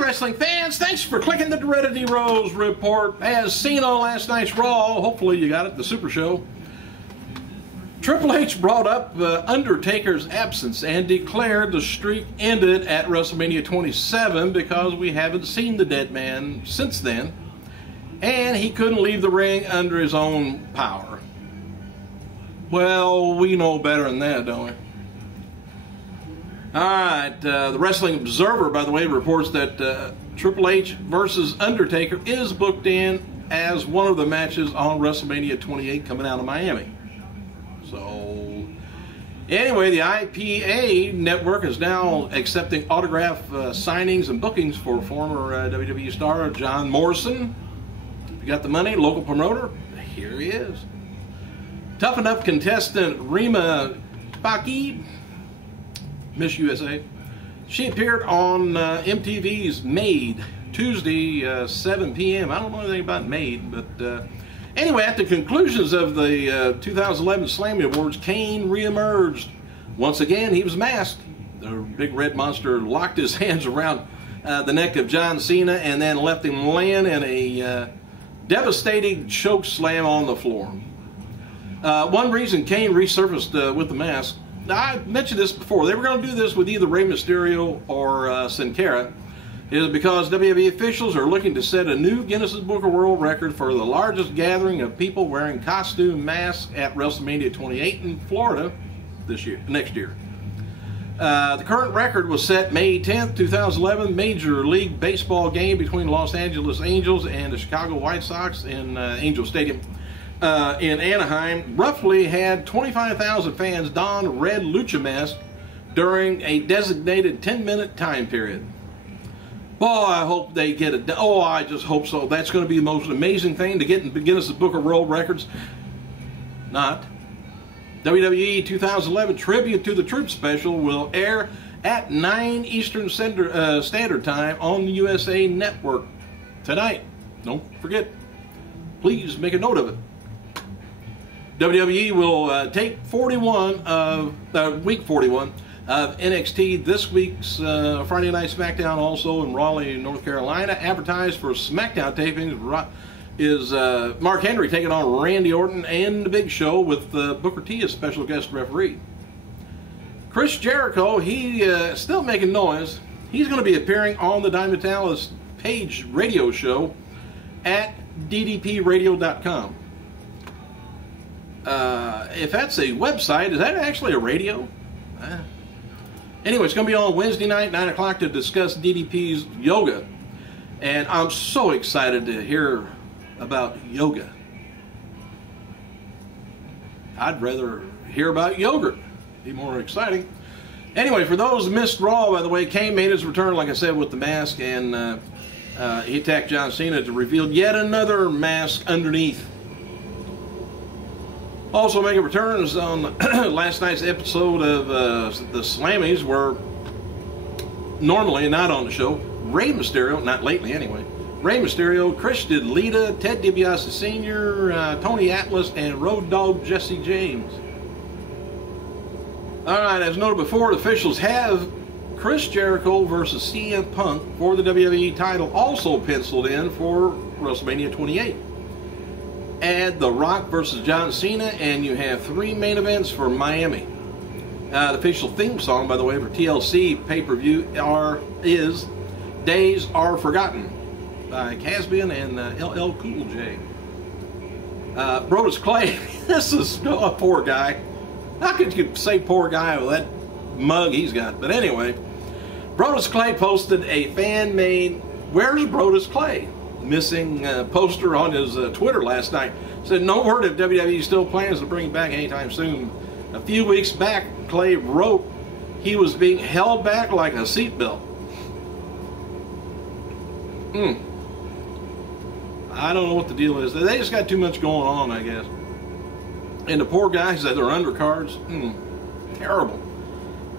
wrestling fans, thanks for clicking the Dreaded Heroes report. As seen on last night's Raw, hopefully you got it, the Super Show, Triple H brought up Undertaker's absence and declared the streak ended at WrestleMania 27 because we haven't seen the dead man since then, and he couldn't leave the ring under his own power. Well, we know better than that, don't we? Alright, the Wrestling Observer, by the way, reports that Triple H versus Undertaker is booked in as one of the matches on WrestleMania 28 coming out of Miami. So, anyway, the IPA network is now accepting autograph signings and bookings for former WWE star John Morrison. If you got the money, local promoter, here he is. Tough Enough contestant Rima Baki, Miss USA. She appeared on MTV's Made Tuesday, 7 p.m. I don't know anything about Made, but anyway, at the conclusions of the 2011 Slammy Awards, Kane reemerged. Once again, he was masked. The big red monster locked his hands around the neck of John Cena and then left him laying in a devastating choke slam on the floor. One reason Kane resurfaced with the mask, I mentioned this before, they were going to do this with either Rey Mysterio or Sin Cara, is because WWE officials are looking to set a new Guinness Book of World Record for the largest gathering of people wearing costume masks at WrestleMania 28 in Florida next year. The current record was set May 10th, 2011, Major League Baseball game between Los Angeles Angels and the Chicago White Sox in Angel Stadium in Anaheim. Roughly had 25,000 fans don red lucha masks during a designated 10-minute time period. Boy, I hope they get it. Oh, I just hope so. That's going to be the most amazing thing to get in the Guinness Book of World Records. Not. WWE 2011 Tribute to the Troops special will air at 9 Eastern Standard Time on the USA Network tonight. Don't forget. Please make a note of it. WWE will take week 41 of NXT this week's Friday Night SmackDown, also in Raleigh, North Carolina. Advertised for SmackDown tapings is Mark Henry taking on Randy Orton and The Big Show with Booker T as special guest referee. Chris Jericho, he still making noise. He's going to be appearing on the Diamond Dallas Page radio show at ddpradio.com. If that's a website, is that actually a radio? Anyway, it's going to be on Wednesday night, 9 o'clock, to discuss DDP's yoga. And I'm so excited to hear about yoga. I'd rather hear about yogurt. Be more exciting. Anyway, for those who missed Raw, by the way, Kane made his return, like I said, with the mask, and he attacked John Cena to reveal yet another mask underneath. Also making returns on last night's episode of the Slammies, were normally not on the show Rey Mysterio, not lately anyway, Rey Mysterio, Christian Lita, Ted DiBiase Sr., Tony Atlas, and Road Dogg Jesse James. Alright, as noted before, officials have Chris Jericho versus CM Punk for the WWE title also penciled in for WrestleMania 28. Add The Rock versus John Cena, and you have 3 main events for Miami. The official theme song, by the way, for TLC pay-per-view is Days Are Forgotten by Caspian and LL Cool J. Brodus Clay, this is a poor guy. How could you say poor guy with that mug he's got? But anyway, Brodus Clay posted a fan-made "Where's Brodus Clay?" missing poster on his Twitter last night. Said no word if WWE still plans to bring him back anytime soon. A few weeks back, Clay wrote he was being held back like a seatbelt. I don't know what the deal is. They just got too much going on, I guess. And the poor guys that are undercards, terrible.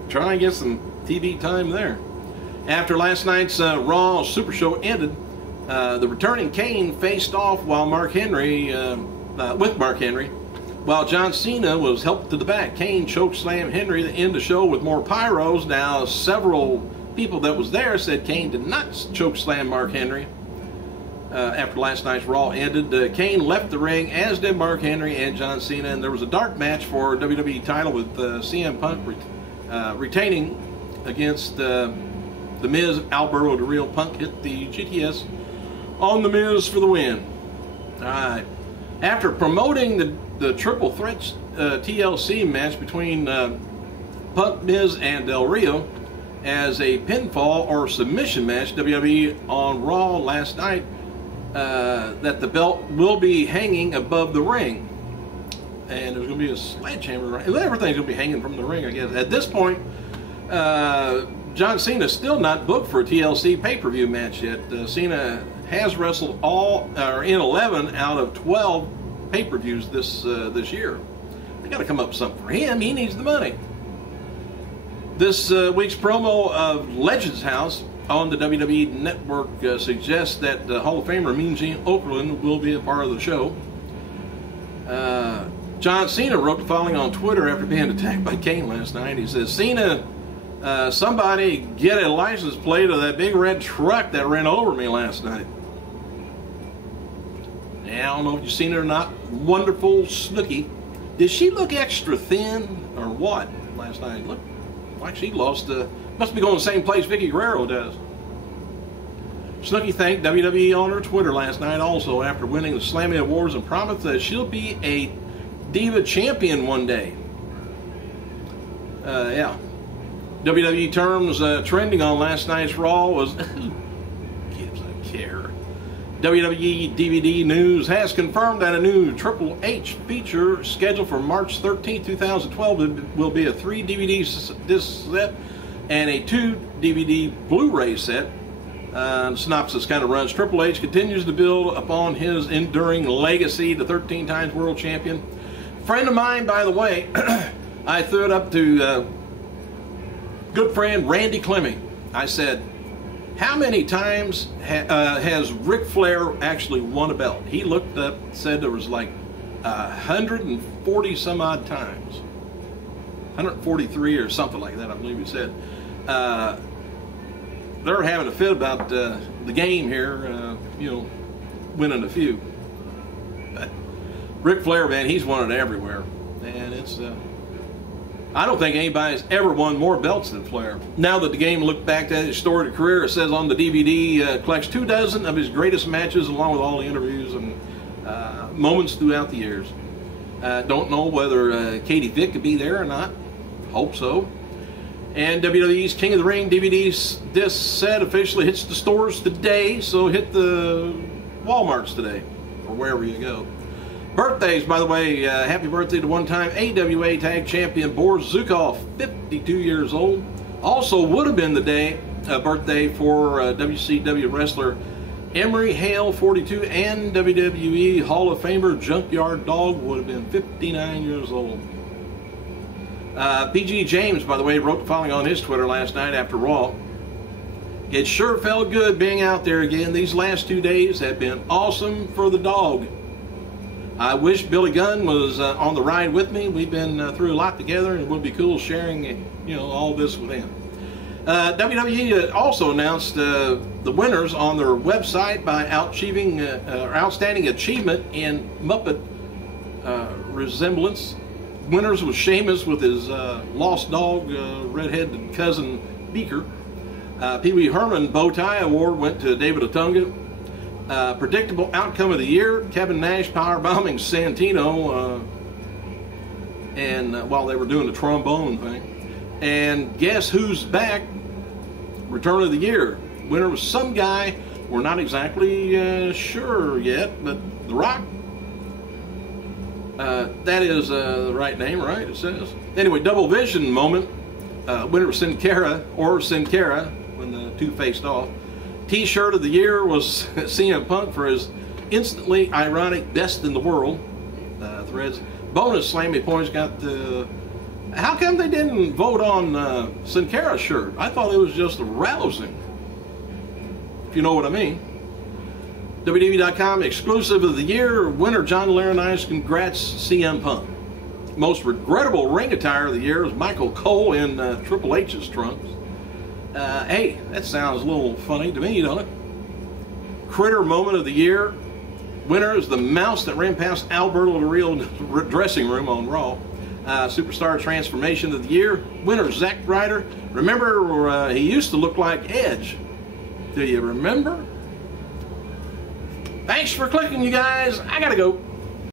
Try and get some TV time there. After last night's Raw Super Show ended, the returning Kane faced off while with Mark Henry, while John Cena was helped to the back. Kane chokeslammed Henry to end the show with more pyros. Now several people that was there said Kane did not choke slam Mark Henry. After last night's Raw ended, Kane left the ring, as did Mark Henry and John Cena, and there was a dark match for WWE title with CM Punk retaining against The Miz. Alberto Del Rio. Punk hit the GTS on The Miz for the win. All right. After promoting the Triple Threat TLC match between Punk, Miz, and Del Rio as a pinfall or submission match, WWE on Raw last night, that the belt will be hanging above the ring. And there's going to be a sledgehammer. Everything's going to be hanging from the ring, I guess. At this point, John Cena is still not booked for a TLC pay-per-view match yet. Cena has wrestled in 11 out of 12 pay-per-views this year. They got to come up with something for him. He needs the money. This week's promo of Legends House on the WWE Network suggests that Hall of Famer Mean Gene Okerlund will be a part of the show. John Cena wrote the following on Twitter after being attacked by Kane last night. He says, Cena, somebody get a license plate of that big red truck that ran over me last night. Yeah, I don't know if you've seen it or not. Wonderful Snooki. Did she look extra thin or what last night? Looked like she lost, must be going to the same place Vicky Guerrero does. Snooki thanked WWE on her Twitter last night also after winning the Slammy Awards and promised that she'll be a Diva champion one day. Yeah. WWE terms trending on last night's Raw was who gives a care? WWE DVD News has confirmed that a new Triple H feature scheduled for March 13, 2012 will be a 3 DVD disc set and a 2 DVD Blu-ray set. Synopsis kind of runs, Triple H continues to build upon his enduring legacy, the 13 times world champion. Friend of mine, by the way, I threw it up to good friend Randy Clemming. I said, how many times has Ric Flair actually won a belt? He looked up, said there was like 140 some odd times. 143 or something like that, I believe he said. They're having a fit about the game here, winning a few. But Ric Flair, man, he's won it everywhere. And it's, I don't think anybody's ever won more belts than Flair. Now that the game looked back at his storied career, it says on the DVD, collects 24 of his greatest matches along with all the interviews and moments throughout the years. Don't know whether Katie Vick could be there or not. Hope so. And WWE's King of the Ring DVD disc set officially hits the stores today, so hit the Walmarts today, or wherever you go. Birthdays, by the way, happy birthday to one-time AWA Tag Champion Boris Zukov, 52 years old. Also would have been the birthday for WCW wrestler Emery Hale, 42, and WWE Hall of Famer Junkyard Dog would have been 59 years old. PG James, by the way, wrote the following on his Twitter last night after Raw. It sure felt good being out there again. These last 2 days have been awesome for the dog. I wish Billy Gunn was on the ride with me. We've been through a lot together, and it would be cool sharing, all this with him. WWE also announced the winners on their website by outstanding achievement in Muppet resemblance. Winners was Sheamus with his lost dog, redheaded cousin Beaker. Pee Wee Herman Bow Tie Award went to David Otunga. Predictable outcome of the year, Kevin Nash powerbombing Santino and while they were doing the trombone thing. And guess who's back? Return of the year. Winner was some guy, we're not exactly sure yet, but The Rock. That is the right name, right? It says. Anyway, double vision moment. Winner was Sin Cara, when the two faced off. T-shirt of the year was CM Punk for his instantly ironic best in the world threads. Bonus Slammy points got the. How come they didn't vote on Sin Cara's shirt? I thought it was just rousing, if you know what I mean. WWE.com exclusive of the year winner John Laurinaitis congrats CM Punk. Most regrettable ring attire of the year is Michael Cole in Triple H's trunks. Hey, that sounds a little funny to me, don't it? Critter moment of the year. Winner is the mouse that ran past Alberto Del Rio dressing room on Raw. Superstar transformation of the year. Winner, Zack Ryder. Remember, he used to look like Edge. Do you remember? Thanks for clicking, you guys. I gotta go.